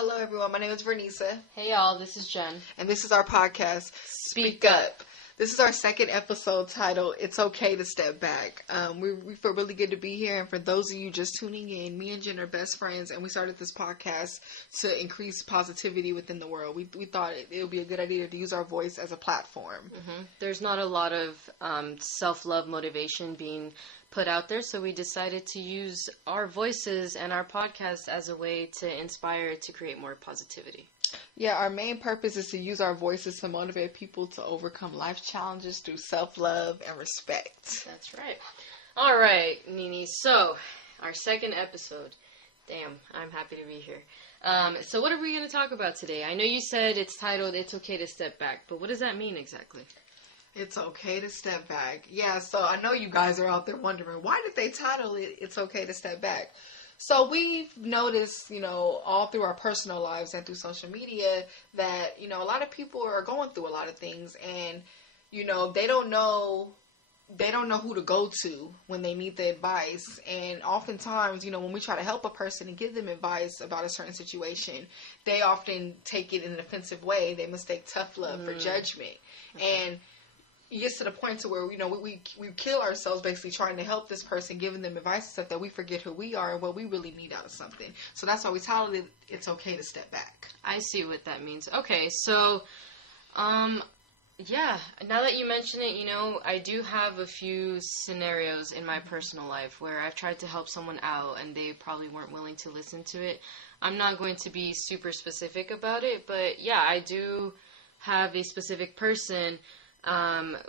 Hello, everyone. My name is Vernisa. Hey, y'all. This is Jen. And this is our podcast, Speak Up. This is our second episode titled, It's Okay to Step Back. We feel really good to be here. And for those of you just tuning in, me and Jen are best friends. And we started this podcast to increase positivity within the world. We thought it would be a good idea to use our voice as a platform. Mm-hmm. There's not a lot of self-love motivation being put out there, so we decided to use our voices and our podcast as a way to inspire, to create more positivity. Yeah, our main purpose is to use our voices to motivate people to overcome life challenges through self-love and respect. That's right. All right, Nini. So, our second episode. Damn, I'm happy to be here. So what are we going to talk about today? I know you said it's titled, It's Okay to Step Back, but what does that mean exactly? It's okay to step back. Yeah, so I know you guys are out there wondering, why did they title it, It's Okay to Step Back? So we've noticed, all through our personal lives and through social media that, a lot of people are going through a lot of things and, they don't know who to go to when they need the advice. And oftentimes, when we try to help a person and give them advice about a certain situation, they often take it in an offensive way. They mistake tough love for judgment. And it gets to the point to where, we kill ourselves basically trying to help this person, giving them advice and stuff that we forget who we are and what we really need out of something. So that's why we titled it, It's Okay to Step Back. I see what that means. Okay, so, yeah, now that you mention it, I do have a few scenarios in my personal life where I've tried to help someone out and they probably weren't willing to listen to it. I'm not going to be super specific about it, but yeah, I do have a specific person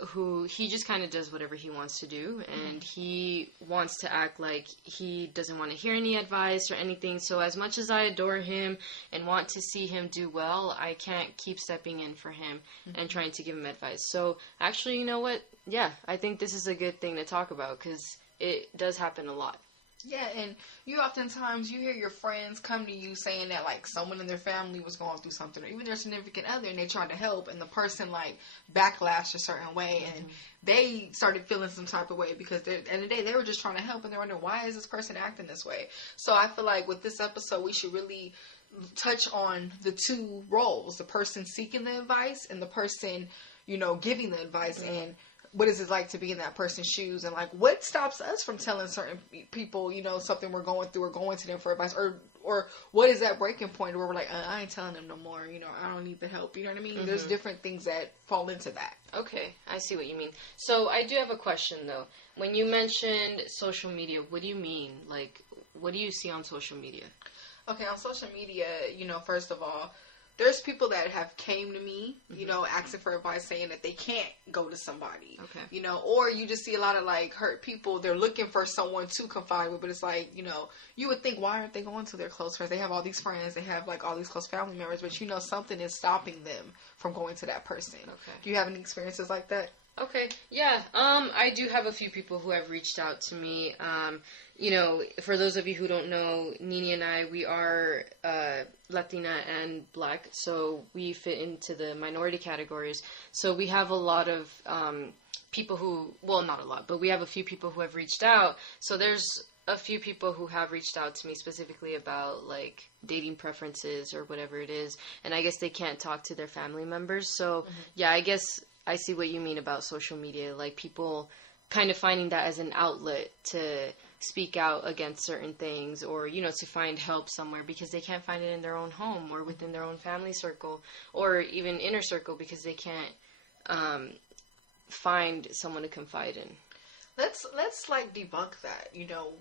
who he just kind of does whatever he wants to do, and he wants to act like he doesn't want to hear any advice or anything. So as much as I adore him and want to see him do well, I can't keep stepping in for him and trying to give him advice. So actually, you know what? Yeah, I think this is a good thing to talk about because it does happen a lot. Yeah, and oftentimes you hear your friends come to you saying that, like, someone in their family was going through something, or even their significant other, and they tried to help, and the person, like, backlashed a certain way, and they started feeling some type of way because at the end of the day, they were just trying to help, and they're wondering, why is this person acting this way? So I feel like with this episode, we should really touch on the two roles, the person seeking the advice and the person, giving the advice, and what is it like to be in that person's shoes, and like what stops us from telling certain people, something we're going through or going to them for advice, or what is that breaking point where we're like, I ain't telling them no more, I don't need the help, you know what I mean? There's different things that fall into that. Okay, I see what you mean. So I do have a question though. When you mentioned social media, what do you mean? Like, what do you see on social media? Okay, on social media, first of all, there's people that have came to me, asking for advice, saying that they can't go to somebody, or you just see a lot of like hurt people. They're looking for someone to confide with, but it's like, you would think, why aren't they going to their close friends? They have all these friends, they have like all these close family members, but something is stopping them from going to that person. Okay. Do you have any experiences like that? Okay, yeah, I do have a few people who have reached out to me. For those of you who don't know, Nini and I, we are Latina and Black, so we fit into the minority categories. So we have a lot of people who, well, not a lot, but we have a few people who have reached out. So there's a few people who have reached out to me specifically about, like, dating preferences or whatever it is, and I guess they can't talk to their family members. So, yeah, I guess I see what you mean about social media, like people kind of finding that as an outlet to speak out against certain things, or, to find help somewhere because they can't find it in their own home or within their own family circle or even inner circle because they can't find someone to confide in. Let's like debunk that.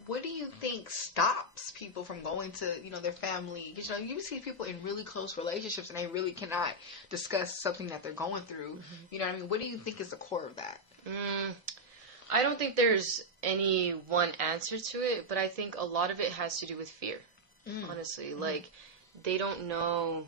What do you think stops people from going to, their family? You see people in really close relationships and they really cannot discuss something that they're going through. You know what I mean? What do you think is the core of that? I don't think there's any one answer to it, but I think a lot of it has to do with fear, honestly. Like, they don't know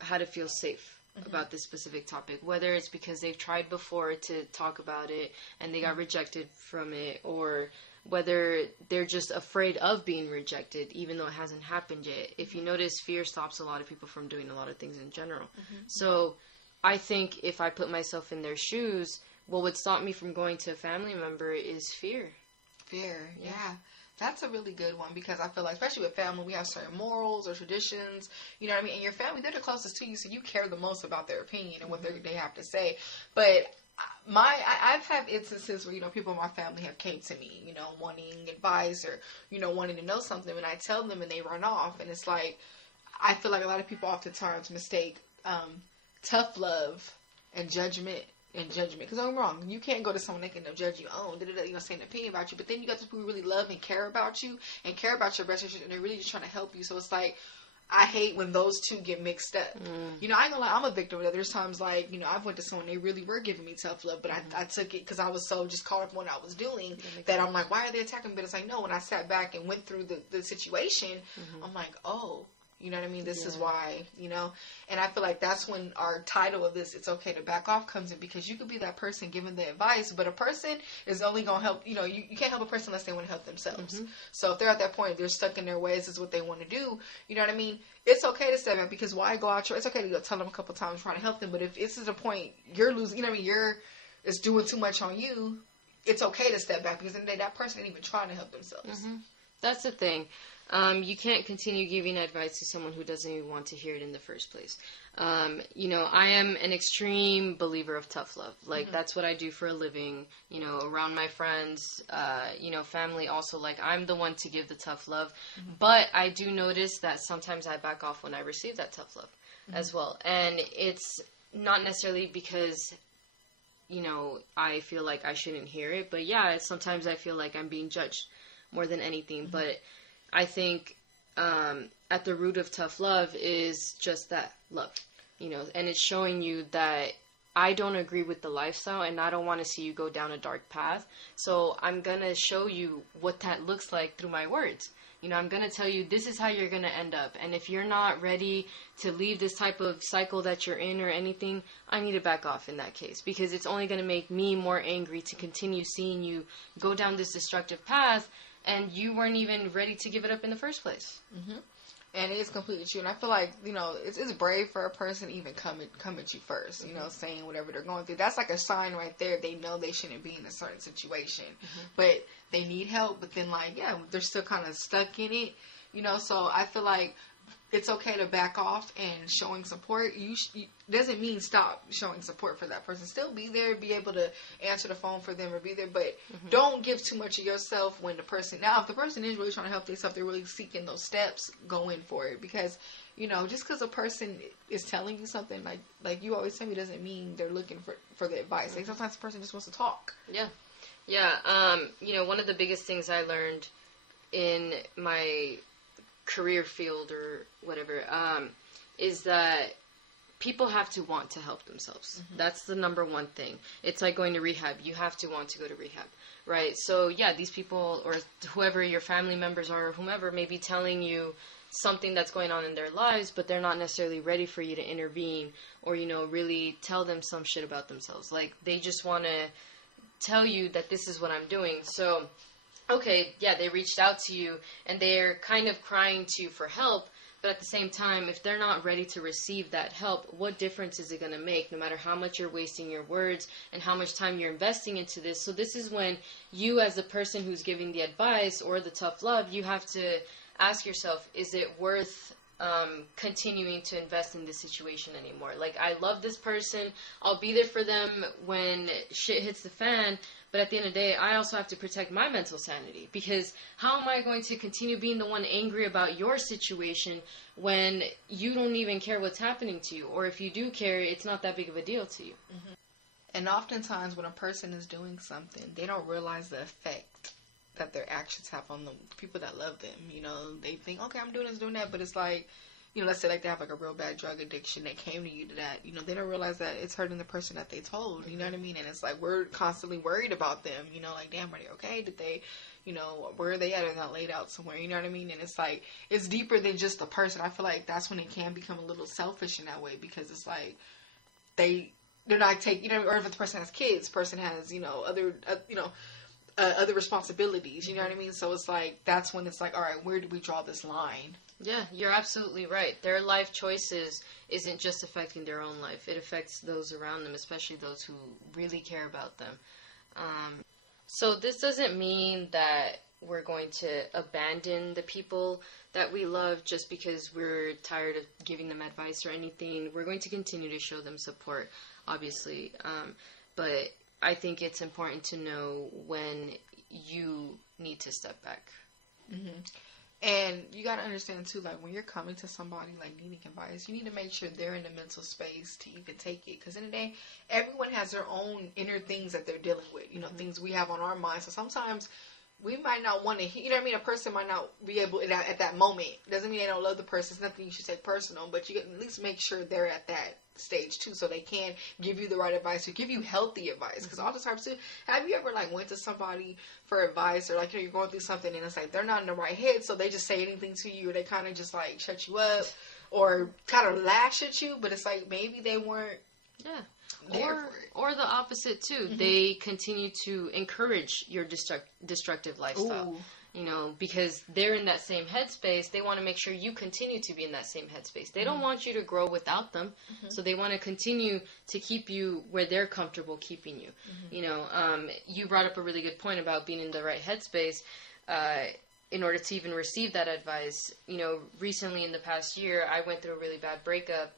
how to feel safe about this specific topic, whether it's because they've tried before to talk about it and they got rejected from it, or whether they're just afraid of being rejected even though it hasn't happened yet. If you notice, fear stops a lot of people from doing a lot of things in general. So I think if I put myself in their shoes, what would stop me from going to a family member is fear. Fear, yeah. That's a really good one, because I feel like, especially with family, we have certain morals or traditions, you know what I mean? And your family, they're the closest to you, so you care the most about their opinion and what they have to say. But I've had instances where, you know, people in my family have came to me, you know, wanting advice or, you know, wanting to know something, and I tell them and they run off. And it's like, I feel like a lot of people oftentimes mistake tough love and judgment. Because I'm wrong. You can't go to someone that can judge you, you know, say an opinion about you. But then you got people who really love and care about you and care about your best interest, and they're really just trying to help you. So it's like, I hate when those two get mixed up. You know, I ain't gonna lie, I'm a victim of that. There's times, like, you know, I've went to someone, they really were giving me tough love, but I took it because I was so just caught up in what I was doing that I'm like, why are they attacking me? But it's like, no, when I sat back and went through the situation, I'm like, oh, you know what I mean? This is why, you know? And I feel like that's when our title of this, It's Okay to Back Off, comes in, because you could be that person giving the advice, but a person is only going to help, you know, you can't help a person unless they want to help themselves. So if they're at that point, they're stuck in their ways, is what they want to do, you know what I mean? It's okay to step back, because why go out it's okay to go tell them a couple times, try to help them, but if this is a point you're losing, you know what I mean, it's doing too much on you, it's okay to step back, because in the day, that person ain't even trying to help themselves. That's the thing. You can't continue giving advice to someone who doesn't even want to hear it in the first place. You know, I am an extreme believer of tough love. Like, that's what I do for a living, you know, around my friends, you know, family also. Like, I'm the one to give the tough love. But I do notice that sometimes I back off when I receive that tough love as well. And it's not necessarily because, you know, I feel like I shouldn't hear it. But yeah, sometimes I feel like I'm being judged more than anything. But I think at the root of tough love is just that love, you know, and it's showing you that I don't agree with the lifestyle and I don't want to see you go down a dark path. So I'm going to show you what that looks like through my words. You know, I'm going to tell you this is how you're going to end up. And if you're not ready to leave this type of cycle that you're in or anything, I need to back off in that case, because it's only going to make me more angry to continue seeing you go down this destructive path. And you weren't even ready to give it up in the first place. And it is completely true. And I feel like, you know, it's brave for a person to even come at you first, you know, saying whatever they're going through. That's like a sign right there. They know they shouldn't be in a certain situation. But they need help. But then, like, yeah, they're still kind of stuck in it, you know. So I feel like it's okay to back off, and showing support doesn't mean stop showing support for that person. Still be there, be able to answer the phone for them or be there, but don't give too much of yourself when the person, now if the person is really trying to help themselves, they're really seeking those steps, go in for it. Because, you know, just because a person is telling you something, like you always tell me, doesn't mean they're looking for the advice. Like, sometimes the person just wants to talk. Yeah. You know, one of the biggest things I learned in my career field or whatever, is that people have to want to help themselves. That's the number one thing. It's like going to rehab. You have to want to go to rehab, right? So yeah, these people or whoever your family members are or whomever may be telling you something that's going on in their lives, but they're not necessarily ready for you to intervene or, you know, really tell them some shit about themselves. Like, they just want to tell you that this is what I'm doing. So okay, yeah, they reached out to you and they're kind of crying to you for help, but at the same time, if they're not ready to receive that help, what difference is it going to make, no matter how much you're wasting your words and how much time you're investing into this? So this is when you, as the person who's giving the advice or the tough love, you have to ask yourself, is it worth continuing to invest in this situation anymore? Like, I love this person, I'll be there for them when shit hits the fan, but at the end of the day, I also have to protect my mental sanity, because how am I going to continue being the one angry about your situation when you don't even care what's happening to you? Or if you do care, it's not that big of a deal to you. And oftentimes when a person is doing something, they don't realize the effect that their actions have on the people that love them. You know, they think, okay, I'm doing this, doing that, but it's like, you know, let's say like they have like a real bad drug addiction, they came to you to that, you know, they don't realize that it's hurting the person that they told, you know what I mean? And it's like, we're constantly worried about them, you know, like, damn, are they okay? Did they, you know, where are they at? Are they not laid out somewhere? You know what I mean? And it's like, it's deeper than just the person. I feel like that's when it can become a little selfish in that way, because it's like, they're not taking, you know, or if the person has kids, person has, you know, other responsibilities, you know what I mean? So it's like, that's when it's like, all right, where do we draw this line? Yeah, you're absolutely right. Their life choices isn't just affecting their own life. It affects those around them, especially those who really care about them. So this doesn't mean that we're going to abandon the people that we love just because we're tired of giving them advice or anything. We're going to continue to show them support, obviously. But I think it's important to know when you need to step back. Mm-hmm. And you got to understand, too, like, when you're coming to somebody, like, needing advice, you need to make sure they're in the mental space to even take it. Because in the day, everyone has their own inner things that they're dealing with, you know, things we have on our minds. So sometimes we might not want to hear, you know what I mean? A person might not be able, at that moment. Doesn't mean they don't love the person. It's nothing you should take personal. But you can at least make sure they're at that stage, too, so they can give you the right advice or give you healthy advice. Because all the times, too, have you ever, like, went to somebody for advice or, like, you know, you're going through something and it's like they're not in the right head, so they just say anything to you or they kind of just, like, shut you up or kind of lash at you, but it's like maybe they weren't or the opposite, too. Mm-hmm. They continue to encourage your destructive lifestyle. Ooh. You know, because they're in that same headspace, they want to make sure you continue to be in that same headspace. They don't want you to grow without them, so they want to continue to keep you where they're comfortable keeping you. You know, you brought up a really good point about being in the right headspace. In order to even receive that advice, you know, recently in the past year, I went through a really bad breakup,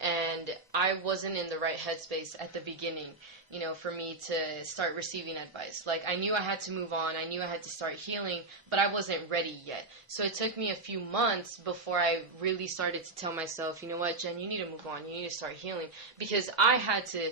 and I wasn't in the right headspace at the beginning, you know, for me to start receiving advice. Like, I knew I had to move on, I knew I had to start healing, but I wasn't ready yet. So it took me a few months before I really started to tell myself, you know what, Jen, you need to move on, you need to start healing, because I had to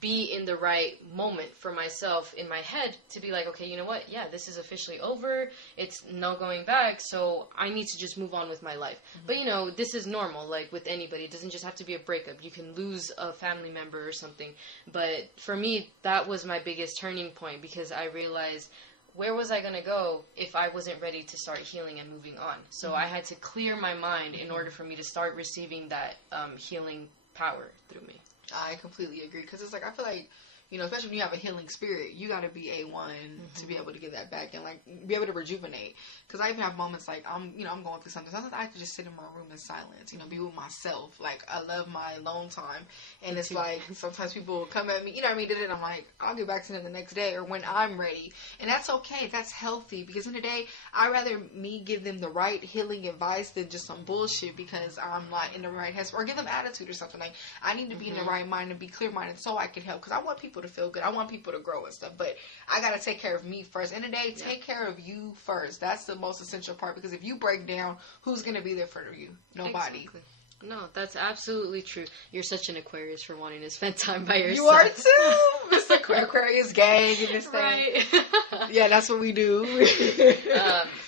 be in the right moment for myself in my head to be like, okay, you know what? Yeah, this is officially over. It's no going back. So I need to just move on with my life. But, you know, this is normal. Like with anybody, it doesn't just have to be a breakup. You can lose a family member or something. But for me, that was my biggest turning point, because I realized, where was I going to go if I wasn't ready to start healing and moving on? So I had to clear my mind in order for me to start receiving that healing power through me. I completely agree, because it's like, I feel like, you know, especially when you have a healing spirit, you got to be A1 to be able to get that back and, like, be able to rejuvenate. Because I even have moments, like, I'm going through something. Sometimes I have to just sit in my room in silence, you know, be with myself. Like, I love my alone time. And it's like, sometimes people will come at me, you know what I mean? And I'm like, I'll get back to them the next day or when I'm ready. And that's okay. That's healthy. Because in the day, I'd rather me give them the right healing advice than just some bullshit because I'm not in the right headspace. Or give them attitude or something. Like, I need to be in the right mind and be clear-minded so I can help. Because I want people to feel good. I want people to grow and stuff. But I got to take care of me first. In the day, take care of you first. That's the most essential part, because if you break down, who's going to be there for you? Nobody. Exactly. No, that's absolutely true. You're such an Aquarius for wanting to spend time by yourself. You are too. It's the Aquarius gang and this right. thing. Yeah, that's what we do.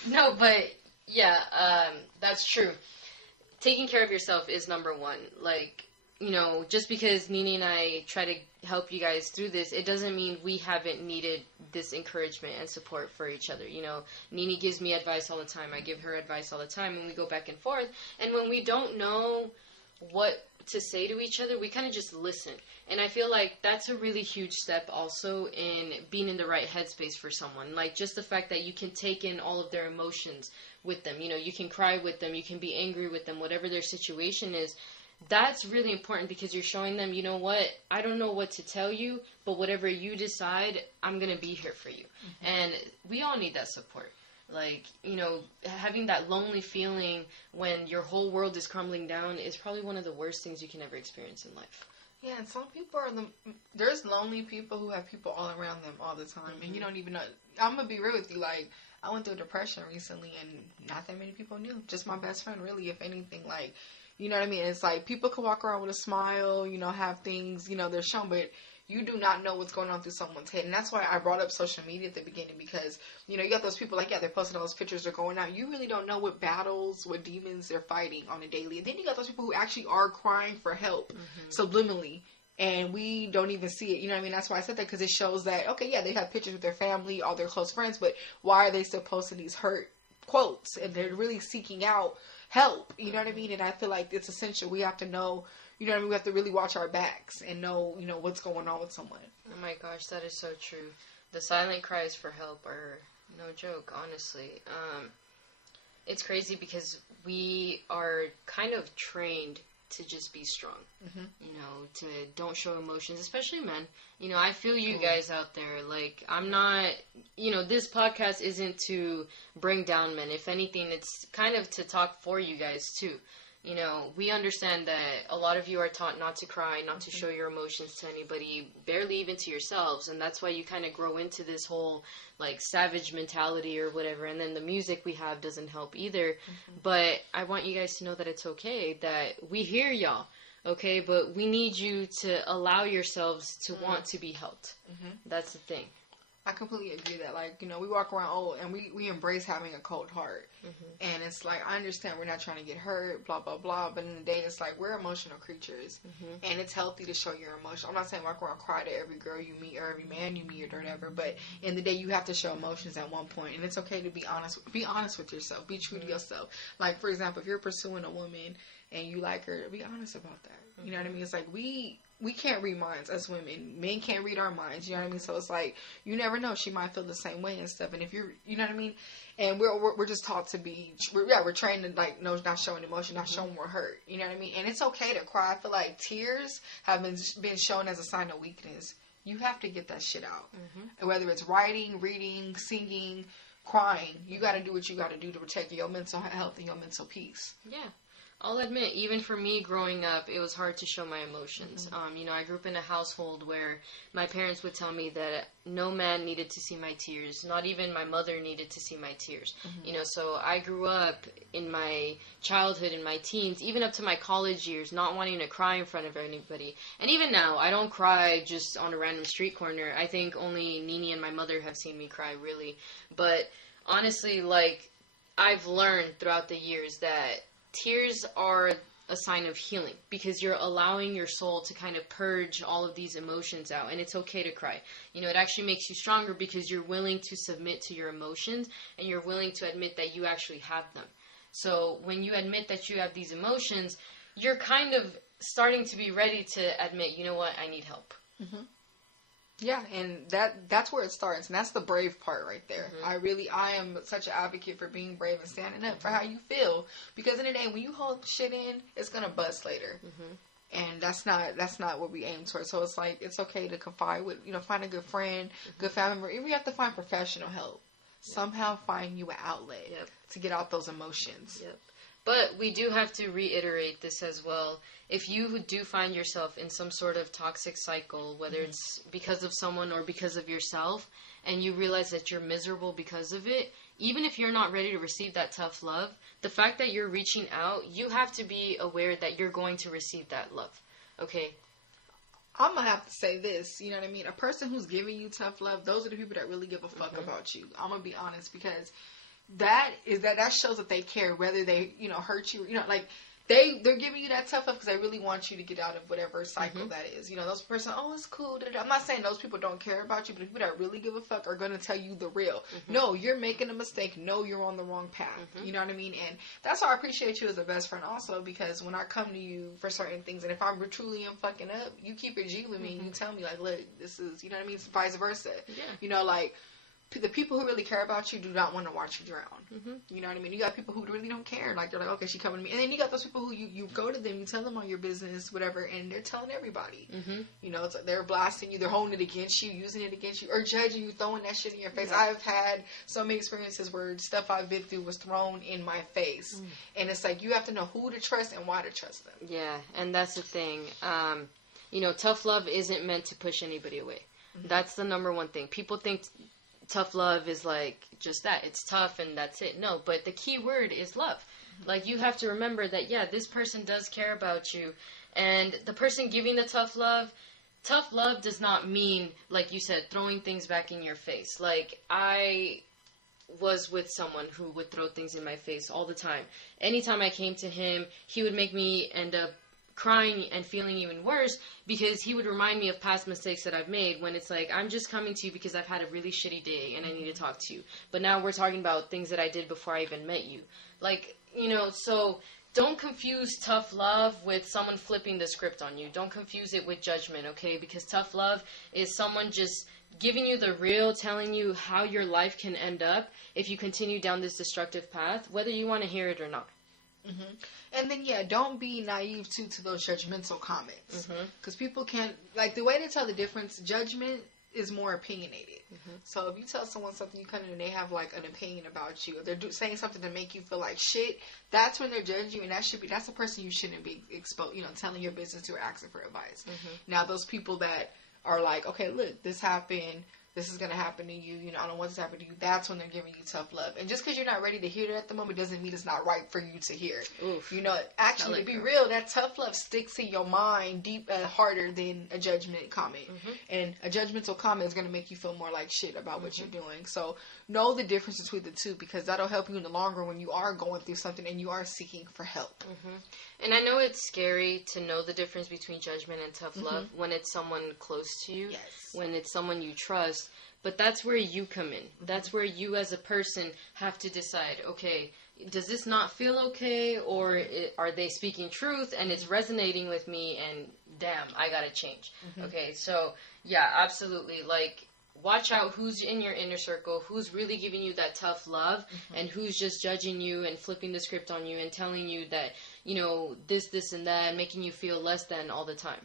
No, but yeah, that's true. Taking care of yourself is number one. Like, you know, just because Nini and I try to help you guys through this, it doesn't mean we haven't needed this encouragement and support for each other. You know, Nini gives me advice all the time. I give her advice all the time, and we go back and forth. And when we don't know what to say to each other, we kind of just listen. And I feel like that's a really huge step also in being in the right headspace for someone. Like, just the fact that you can take in all of their emotions with them. You know, you can cry with them, you can be angry with them, whatever their situation is. That's really important, because you're showing them, you know what, I don't know what to tell you, but whatever you decide, I'm going to be here for you. And we all need that support. Like, you know, having that lonely feeling when your whole world is crumbling down is probably one of the worst things you can ever experience in life. Yeah, and some people there's lonely people who have people all around them all the time, and you don't even know. I'm going to be real with you, like, I went through depression recently, and not that many people knew. Just my best friend, really, if anything, like, you know what I mean? It's like, people can walk around with a smile, you know, have things, you know, they're shown, but you do not know what's going on through someone's head. And that's why I brought up social media at the beginning, because, you know, you got those people like, yeah, they're posting all those pictures, they're going out. You really don't know what battles, what demons they're fighting on a daily. And then you got those people who actually are crying for help subliminally, and we don't even see it. You know what I mean? That's why I said that, because it shows that, okay, yeah, they have pictures with their family, all their close friends, but why are they still posting these hurt quotes? And they're really seeking out help, you know what I mean? And I feel like it's essential. We have to know, you know what I mean? We have to really watch our backs and know, you know, what's going on with someone. Oh my gosh, that is so true. The silent cries for help are no joke, honestly. It's crazy because we are kind of trained to just be strong. Mm-hmm. You know, to don't show emotions, especially men. You know, I feel you guys out there. Like, I'm not, you know, this podcast isn't to bring down men. If anything, it's kind of to talk for you guys, too. You know, we understand that a lot of you are taught not to cry, not to show your emotions to anybody, barely even to yourselves. And that's why you kind of grow into this whole, like, savage mentality or whatever. And then the music we have doesn't help either. But I want you guys to know that it's okay, that we hear y'all, okay? But we need you to allow yourselves to want to be helped. That's the thing. I completely agree that, like, you know, we walk around old and we embrace having a cold heart. And it's like, I understand we're not trying to get hurt, blah, blah, blah. But in the day, it's like, we're emotional creatures. And it's healthy to show your emotion. I'm not saying walk around cry to every girl you meet or every man you meet or whatever. But in the day, you have to show emotions at one point. And it's okay to be honest. Be honest with yourself. Be true to yourself. Like, for example, if you're pursuing a woman and you like her, be honest about that. You know what I mean? It's like, we can't read minds as women. Men can't read our minds. You know what I mean? So it's like, you never know. She might feel the same way and stuff. And if you're, you know what I mean? And we're just taught to be, we're trained to, like, no, not showing emotion, not showing we're hurt. You know what I mean? And it's okay to cry. I feel like tears have been shown as a sign of weakness. You have to get that shit out. And whether it's writing, reading, singing, crying, you got to do what you got to do to protect your mental health and your mental peace. Yeah. I'll admit, even for me growing up, it was hard to show my emotions. You know, I grew up in a household where my parents would tell me that no man needed to see my tears. Not even my mother needed to see my tears. You know, so I grew up in my childhood and my teens, even up to my college years, not wanting to cry in front of anybody. And even now, I don't cry just on a random street corner. I think only Nini and my mother have seen me cry, really. But honestly, like, I've learned throughout the years that tears are a sign of healing because you're allowing your soul to kind of purge all of these emotions out, and it's okay to cry. You know, it actually makes you stronger because you're willing to submit to your emotions and you're willing to admit that you actually have them. So when you admit that you have these emotions, you're kind of starting to be ready to admit, you know what, I need help. Yeah, and that's where it starts, and that's the brave part right there. I am such an advocate for being brave and standing up for how you feel, because in the day, when you hold shit in, it's gonna bust later, and that's not what we aim towards. So it's like, it's okay to confide with, you know, find a good friend, good family member. Even you have to find professional help. Somehow find you an outlet to get out those emotions. But we do have to reiterate this as well. If you do find yourself in some sort of toxic cycle, whether it's because of someone or because of yourself, and you realize that you're miserable because of it, even if you're not ready to receive that tough love, the fact that you're reaching out, you have to be aware that you're going to receive that love. Okay? I'm going to have to say this, you know what I mean? A person who's giving you tough love, those are the people that really give a fuck about you. I'm going to be honest, because that shows that they care, whether they, you know, hurt you, you know, like, they're giving you that tough love because they really want you to get out of whatever cycle that is. You know, those person, oh, it's cool. I'm not saying those people don't care about you, but the people that really give a fuck are going to tell you the real. No, you're making a mistake. No, you're on the wrong path. You know what I mean? And that's why I appreciate you as a best friend also, because when I come to you for certain things, and if I truly am fucking up, you keep it G with me and you tell me, like, look, this is, you know what I mean? It's vice versa. Yeah. You know, like, the people who really care about you do not want to watch you drown. You know what I mean? You got people who really don't care. Like, they're like, okay, she coming to me. And then you got those people who you go to them, you tell them all your business, whatever, and they're telling everybody. You know, it's like they're blasting you, they're holding it against you, using it against you, or judging you, throwing that shit in your face. I've had so many experiences where stuff I've been through was thrown in my face. And it's like, you have to know who to trust and why to trust them. Yeah, and that's the thing. You know, tough love isn't meant to push anybody away. That's the number one thing. People think tough love is like just that. It's tough and that's it. No, but the key word is love. Like, you have to remember that, yeah, this person does care about you. And the person giving the tough love does not mean, like you said, throwing things back in your face. Like, I was with someone who would throw things in my face all the time. Anytime I came to him, he would make me end up crying and feeling even worse because he would remind me of past mistakes that I've made, when it's like, I'm just coming to you because I've had a really shitty day and I need to talk to you. But now we're talking about things that I did before I even met you. Like, you know, so don't confuse tough love with someone flipping the script on you. Don't confuse it with judgment, okay? Because tough love is someone just giving you the real, telling you how your life can end up if you continue down this destructive path, whether you want to hear it or not. And then, don't be naive, too, to those judgmental comments. Because people can't, like, the way to tell the difference, judgment is more opinionated. So if you tell someone something, you come in and they have, like, an opinion about you, or they're saying something to make you feel like shit, that's when they're judging you, and that's a person you shouldn't be telling your business to or asking for advice. Now, those people that are like, okay, look, this happened, this is going to happen to you, I don't want this to happen to you, that's when they're giving you tough love. And just because you're not ready to hear it at the moment doesn't mean it's not right for you to hear. Oof. Actually, to be real, that tough love sticks in your mind deep, harder than a judgment comment. And a judgmental comment is going to make you feel more like shit about what you're doing. So know the difference between the two, because that'll help you in the long run when you are going through something and you are seeking for help. And I know it's scary to know the difference between judgment and tough love when it's someone close to you, when it's someone you trust. But that's where you come in. That's where you as a person have to decide, okay, does this not feel okay? Or are they speaking truth and it's resonating with me and damn, I gotta change. Okay, so yeah, absolutely. Like, watch out who's in your inner circle, who's really giving you that tough love, and who's just judging you and flipping the script on you and telling you that, this, and that, and making you feel less than all the time.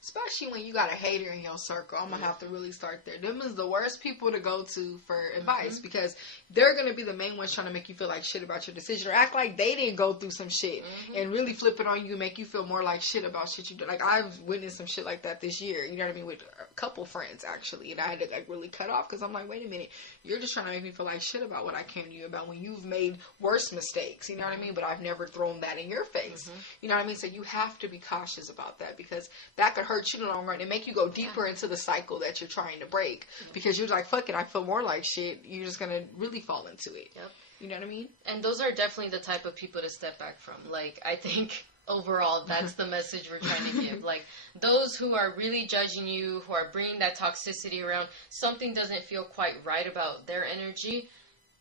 Especially when you got a hater in your circle. I'm going to have to really start there. Them is the worst people to go to for advice, because they're going to be the main ones trying to make you feel like shit about your decision, or act like they didn't go through some shit and really flip it on you and make you feel more like shit about shit you do. Like, I've witnessed some shit like that this year, you know what I mean, with a couple friends, actually, and I had to, like, really cut off, because I'm like, wait a minute, you're just trying to make me feel like shit about what I came to you about when you've made worse mistakes, you know what I mean, but I've never thrown that in your face, you know what I mean, so you have to be cautious about that, because that could hurt you in the long run and make you go deeper into the cycle that you're trying to break, because you're like, fuck it, I feel more like shit, you're just gonna really fall into it. You know what I mean? And those are definitely the type of people to step back from. Like, I think overall that's the message we're trying to give. Like, those who are really judging you, who are bringing that toxicity around, something doesn't feel quite right about their energy,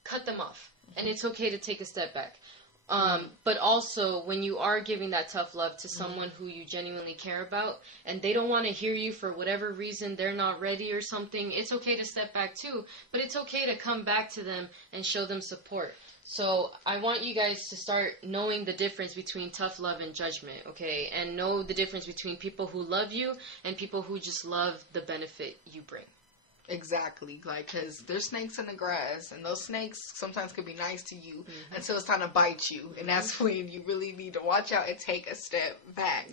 cut them off. And it's okay to take a step back. But also, when you are giving that tough love to someone who you genuinely care about, and they don't want to hear you for whatever reason, they're not ready or something, it's okay to step back too. But it's okay to come back to them and show them support. So I want you guys to start knowing the difference between tough love and judgment, okay? And know the difference between people who love you and people who just love the benefit you bring. Exactly, like, because there's snakes in the grass, and those snakes sometimes can be nice to you until it's time to bite you, and that's when you really need to watch out and take a step back.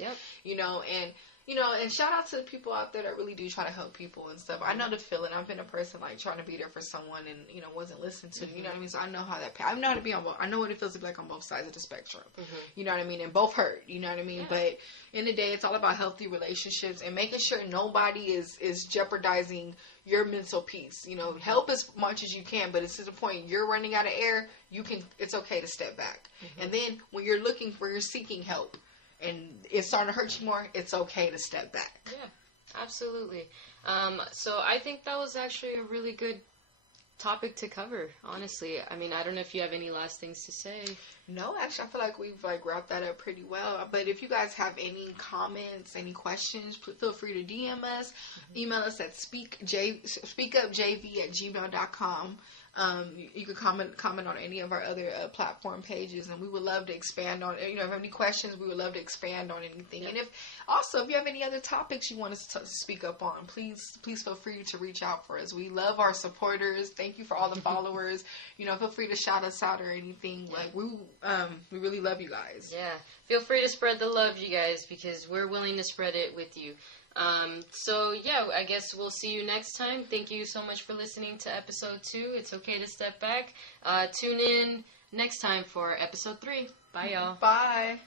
And shout out to the people out there that really do try to help people and stuff. I know the feeling. I've been a person, like, trying to be there for someone and, wasn't listened to. You know what I mean? So I know how that, I know how to be on both. I know what it feels to be like on both sides of the spectrum. You know what I mean? And both hurt. You know what I mean? But in the day, it's all about healthy relationships and making sure nobody is jeopardizing your mental peace. Help as much as you can, but it's to the point you're running out of air, it's okay to step back. And then when you're seeking help, and it's starting to hurt you more, it's okay to step back. Yeah, absolutely. So I think that was actually a really good topic to cover, honestly. I mean, I don't know if you have any last things to say. No, actually, I feel like we've wrapped that up pretty well. But if you guys have any comments, any questions, feel free to DM us. Email us at speakupjv@gmail.com. You can comment on any of our other platform pages, and we would love to expand on. If you have any questions, we would love to expand on anything. And if you have any other topics you want us to speak up on, please feel free to reach out for us. We love our supporters. Thank you for all the followers. Feel free to shout us out or anything. Like, we really love you guys. Yeah, feel free to spread the love, you guys, because we're willing to spread it with you. So yeah, I guess we'll see you next time. Thank you so much for listening to episode 2. It's okay to step back. Tune in next time for episode 3. Bye, y'all. Bye.